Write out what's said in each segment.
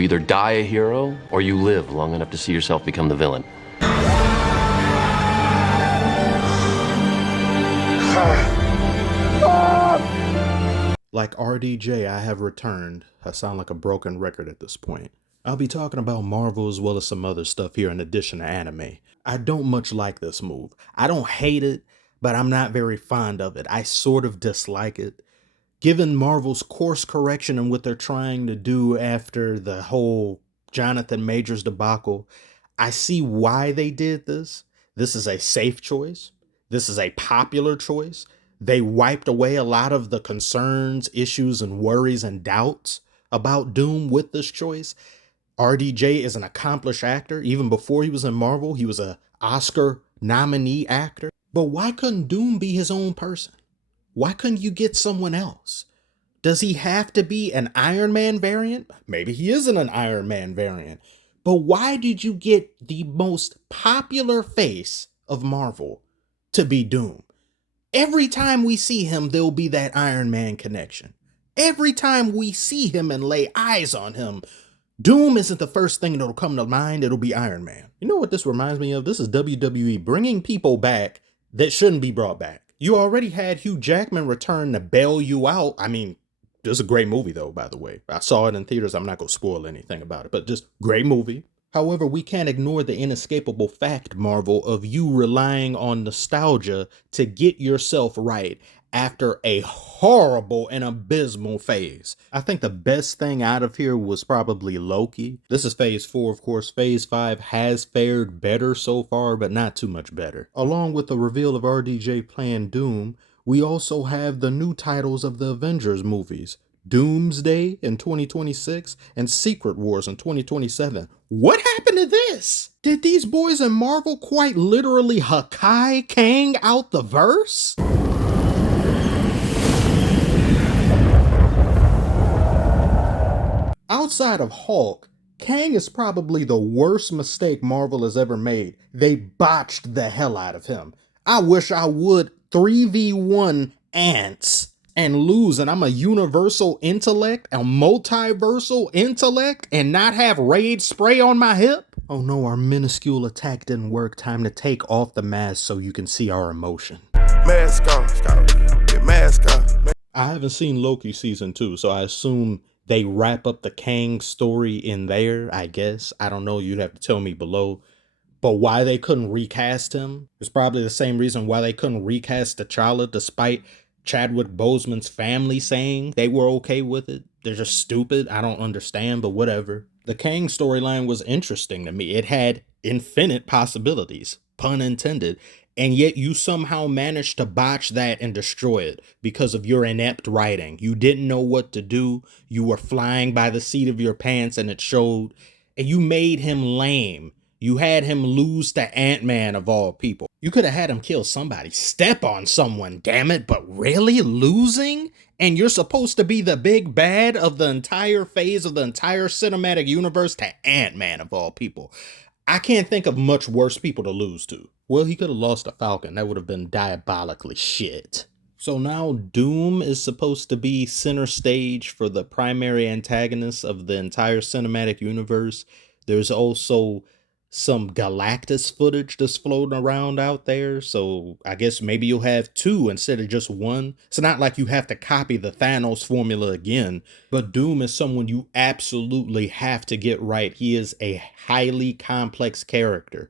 You either die a hero, or you live long enough to see yourself become the villain. Like RDJ, I have returned. I sound like a broken record at this point. I'll be talking about Marvel as well as some other stuff here in addition to anime. I don't much like this move. I don't hate it, but I'm not very fond of it. I sort of dislike it. Given Marvel's course correction and what they're trying to do after the whole Jonathan Majors debacle, I see why they did this. This is a safe choice. This is a popular choice. They wiped away a lot of the concerns, issues, and worries and doubts about Doom with this choice. RDJ is an accomplished actor. Even before he was in Marvel, he was an Oscar nominee actor. But why couldn't Doom be his own person? Why couldn't you get someone else? Does he have to be an Iron Man variant? Maybe he isn't an Iron Man variant. But why did you get the most popular face of Marvel to be Doom? Every time we see him, there'll be that Iron Man connection. Every time we see him and lay eyes on him, Doom isn't the first thing that'll come to mind, it'll be Iron Man. You know what this reminds me of? This is WWE bringing people back that shouldn't be brought back. You already had Hugh Jackman return to bail you out. I mean, this is a great movie though, by the way. I saw it in theaters. I'm not going to spoil anything about it, but just great movie. However, we can't ignore the inescapable fact, Marvel, of you relying on nostalgia to get yourself right after a horrible and abysmal phase. I think the best thing out of here was probably Loki. This is phase 4, of course. Phase 5 has fared better so far, but not too much better. Along with the reveal of RDJ playing Doom, we also have the new titles of the Avengers movies. Doomsday in 2026 and Secret Wars in 2027. What happened to this? Did these boys in Marvel quite literally Hakai Kang out the verse? Outside of Hulk, Kang is probably the worst mistake Marvel has ever made. They botched the hell out of him. I wish I would 3v1 ants and lose, and I'm a universal intellect, a multiversal intellect, and not have raid spray on my hip? Oh no, our minuscule attack didn't work. Time to take off the mask so you can see our emotion. Mask on, get mask on. I haven't seen Loki season 2, so I assume they wrap up the Kang story in there, I guess. I don't know, you'd have to tell me below. But why they couldn't recast him is probably the same reason why they couldn't recast T'Challa despite Chadwick Boseman's family saying they were okay with it. They're just stupid. I don't understand, but whatever. The Kang storyline was interesting to me. It had infinite possibilities, pun intended, and yet you somehow managed to botch that and destroy it because of your inept writing. You didn't know what to do. You were flying by the seat of your pants and it showed, and you made him lame. You had him lose to Ant-Man of all people. You could have had him kill somebody, step on someone, damn it, but really losing? And you're supposed to be the big bad of the entire phase of the entire cinematic universe to Ant-Man of all people. I can't think of much worse people to lose to. Well, he could have lost to Falcon. That would have been diabolically shit. So now Doom is supposed to be center stage for the primary antagonist of the entire cinematic universe. There's also some Galactus footage that's floating around out there, so I guess maybe you'll have 2 instead of just 1. It's not like you have to copy the Thanos formula again, but Doom is someone you absolutely have to get right. He is a highly complex character.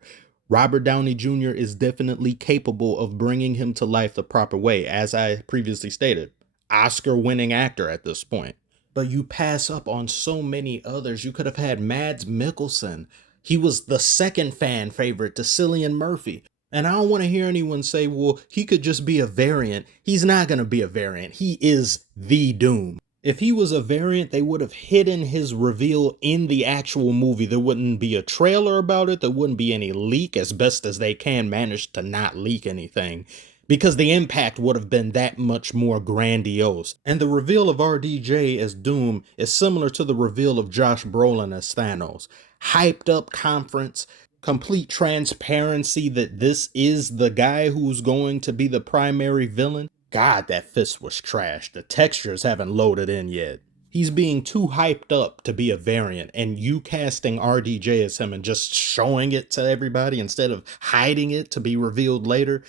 Robert Downey Jr. is definitely capable of bringing him to life the proper way, as I previously stated. Oscar-winning actor at this point. But you pass up on so many others. You could have had Mads Mikkelsen. He was the second fan favorite to Cillian Murphy. And I don't want to hear anyone say, well, he could just be a variant. He's not going to be a variant. He is the Doom. If he was a variant, they would have hidden his reveal in the actual movie. There wouldn't be a trailer about it. There wouldn't be any leak, as best as they can manage to not leak anything, because the impact would have been that much more grandiose. And the reveal of RDJ as Doom is similar to the reveal of Josh Brolin as Thanos. Hyped up conference, complete transparency that this is the guy who's going to be the primary villain. God, that fist was trash. The textures haven't loaded in yet. He's being too hyped up to be a variant, and you casting RDJ as him and just showing it to everybody instead of hiding it to be revealed later,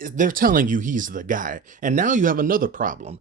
they're telling you he's the guy. And now you have another problem.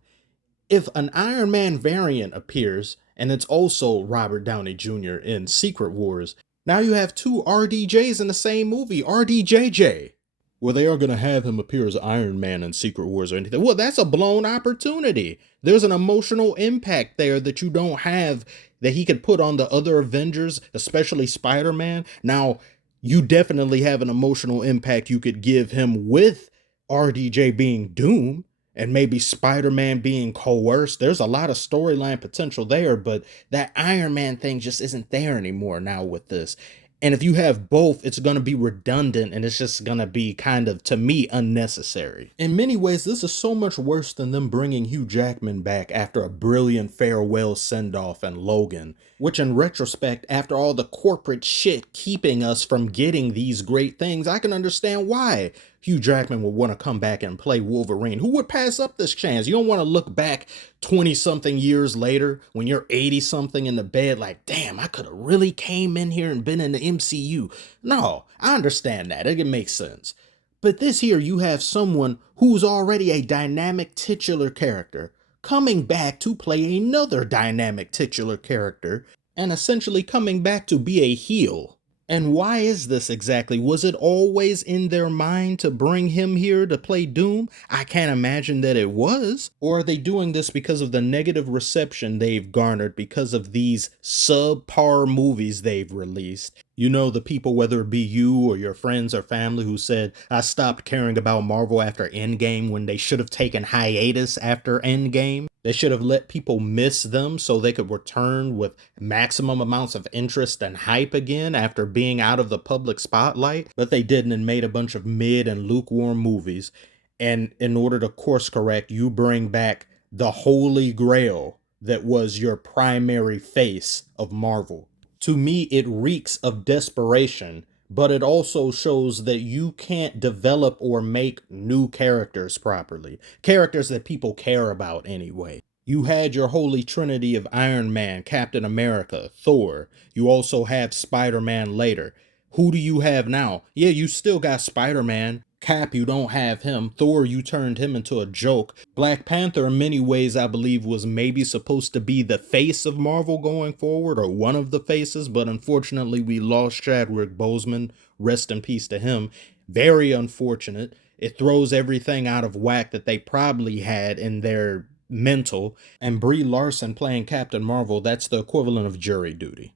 If an Iron Man variant appears, and it's also Robert Downey Jr. in Secret Wars, now you have two RDJs in the same movie, RDJJ. Well, they are going to have him appear as Iron Man in Secret Wars or anything. Well, that's a blown opportunity. There's an emotional impact there that you don't have that he could put on the other Avengers, especially Spider-Man. Now, you definitely have an emotional impact you could give him with RDJ being Doom and maybe Spider-Man being coerced. There's a lot of storyline potential there, but that Iron Man thing just isn't there anymore now with this. And if you have both, it's going to be redundant and it's just going to be kind of, to me, unnecessary. In many ways, this is so much worse than them bringing Hugh Jackman back after a brilliant farewell send-off in Logan, which in retrospect, after all the corporate shit keeping us from getting these great things, I can understand why Hugh Jackman would want to come back and play Wolverine. Who would pass up this chance? You don't want to look back 20-something years later when you're 80-something in the bed like, damn, I could have really came in here and been in the MCU. No, I understand that. It makes sense. But this here, you have someone who's already a dynamic titular character coming back to play another dynamic titular character and essentially coming back to be a heel. And why is this exactly? Was it always in their mind to bring him here to play Doom? I can't imagine that it was. Or are they doing this because of the negative reception they've garnered because of these subpar movies they've released? You know, the people, whether it be you or your friends or family, who said, I stopped caring about Marvel after Endgame when they should have taken hiatus after Endgame. They should have let people miss them so they could return with maximum amounts of interest and hype again after being out of the public spotlight. But they didn't and made a bunch of mid and lukewarm movies. And in order to course correct, you bring back the holy grail that was your primary face of Marvel. To me, it reeks of desperation, but it also shows that you can't develop or make new characters properly. Characters that people care about anyway. You had your holy trinity of Iron Man, Captain America, Thor. You also have Spider-Man later. Who do you have now? Yeah, you still got Spider-Man. Cap, you don't have him. Thor, you turned him into a joke. Black Panther, in many ways, I believe, was maybe supposed to be the face of Marvel going forward, or one of the faces, but unfortunately, we lost Chadwick Boseman. Rest in peace to him. Very unfortunate. It throws everything out of whack that they probably had in their mental. And Brie Larson playing Captain Marvel, that's the equivalent of jury duty.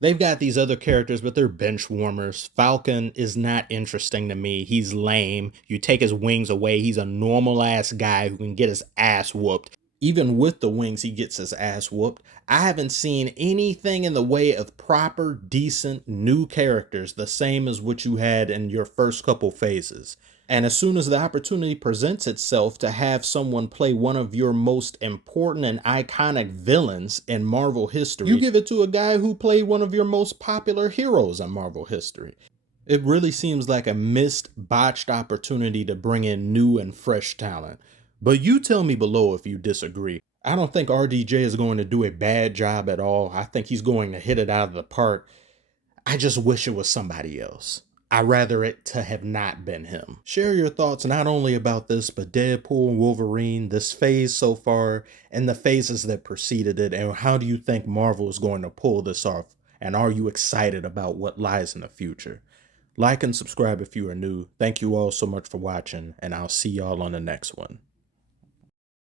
They've got these other characters, but they're bench warmers. Falcon is not interesting to me. He's lame. You take his wings away, he's a normal ass guy who can get his ass whooped. Even with the wings, he gets his ass whooped. I haven't seen anything in the way of proper, decent, new characters the same as what you had in your first couple phases. And as soon as the opportunity presents itself to have someone play one of your most important and iconic villains in Marvel history, you give it to a guy who played one of your most popular heroes in Marvel history. It really seems like a missed, botched opportunity to bring in new and fresh talent. But you tell me below if you disagree. I don't think RDJ is going to do a bad job at all. I think he's going to hit it out of the park. I just wish it was somebody else. I'd rather it to have not been him. Share your thoughts not only about this, but Deadpool and Wolverine, this phase so far, and the phases that preceded it, and how do you think Marvel is going to pull this off, and are you excited about what lies in the future? Like and subscribe if you are new. Thank you all so much for watching, and I'll see y'all on the next one.